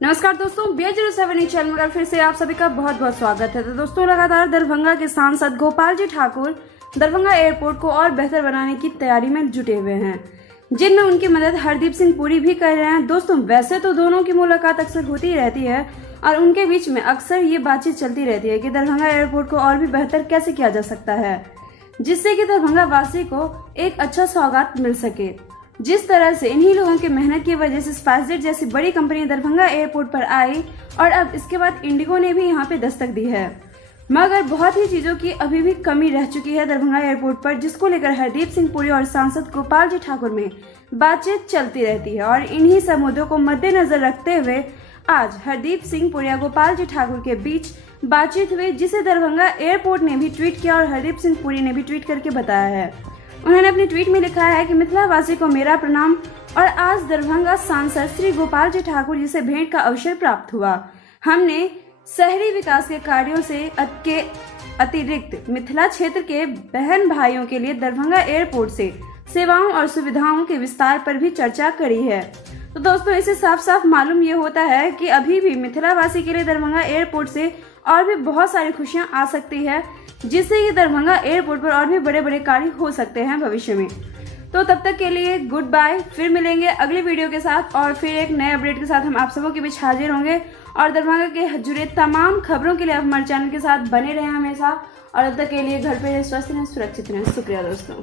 नमस्कार दोस्तों, BH07 channel में फिर से आप सभी का बहुत बहुत स्वागत है। तो दोस्तों, लगातार दरभंगा के सांसद गोपाल जी ठाकुर दरभंगा एयरपोर्ट को और बेहतर बनाने की तैयारी में जुटे हुए हैं, जिनमें उनकी मदद हरदीप सिंह पुरी भी कर रहे हैं। दोस्तों, वैसे तो दोनों की मुलाकात अक्सर होती रहती है और उनके बीच में अक्सर ये बातचीत चलती रहती है कि दरभंगा एयरपोर्ट को और भी बेहतर कैसे किया जा सकता है, जिससे कि दरभंगा वासी को एक अच्छा सौगात मिल सके। जिस तरह से इन्हीं लोगों की मेहनत की वजह से स्पाइसजेट जैसी बड़ी कंपनी दरभंगा एयरपोर्ट पर आई और अब इसके बाद इंडिगो ने भी यहाँ पे दस्तक दी है, मगर बहुत ही चीजों की अभी भी कमी रह चुकी है दरभंगा एयरपोर्ट पर, जिसको लेकर हरदीप सिंह पुरी और सांसद गोपाल जी ठाकुर में बातचीत चलती रहती है। और इन्हीं सब मुद्दों को मद्देनजर रखते हुए आज हरदीप सिंह पुरी और गोपाल जी ठाकुर के बीच बातचीत हुई, जिसे दरभंगा एयरपोर्ट ने भी ट्वीट किया और हरदीप सिंह पुरी ने भी ट्वीट करके बताया है। उन्होंने अपने ट्वीट में लिखा है कि मिथिला वासी को मेरा प्रणाम और आज दरभंगा सांसद श्री गोपाल जी ठाकुर जी से भेंट का अवसर प्राप्त हुआ। हमने शहरी विकास के कार्यों के अतिरिक्त मिथिला क्षेत्र के बहन भाइयों के लिए दरभंगा एयरपोर्ट से सेवाओं और सुविधाओं के विस्तार पर भी चर्चा करी है। तो दोस्तों, इससे साफ साफ मालूम ये होता है कि अभी भी मिथिला वासी के लिए दरभंगा एयरपोर्ट से और भी बहुत सारी खुशियां आ सकती है, जिससे ये दरभंगा एयरपोर्ट पर और भी बड़े बड़े कार्य हो सकते हैं भविष्य में। तो तब तक के लिए गुड बाय, फिर मिलेंगे अगली वीडियो के साथ और फिर एक नए अपडेट के साथ हम आप सबों के बीच हाजिर होंगे। और दरभंगा के जुड़े तमाम खबरों के लिए आप हमारे चैनल के साथ बने रहें हमेशा। और तब तक के लिए घर पे स्वस्थ रहें, सुरक्षित रहें। शुक्रिया दोस्तों।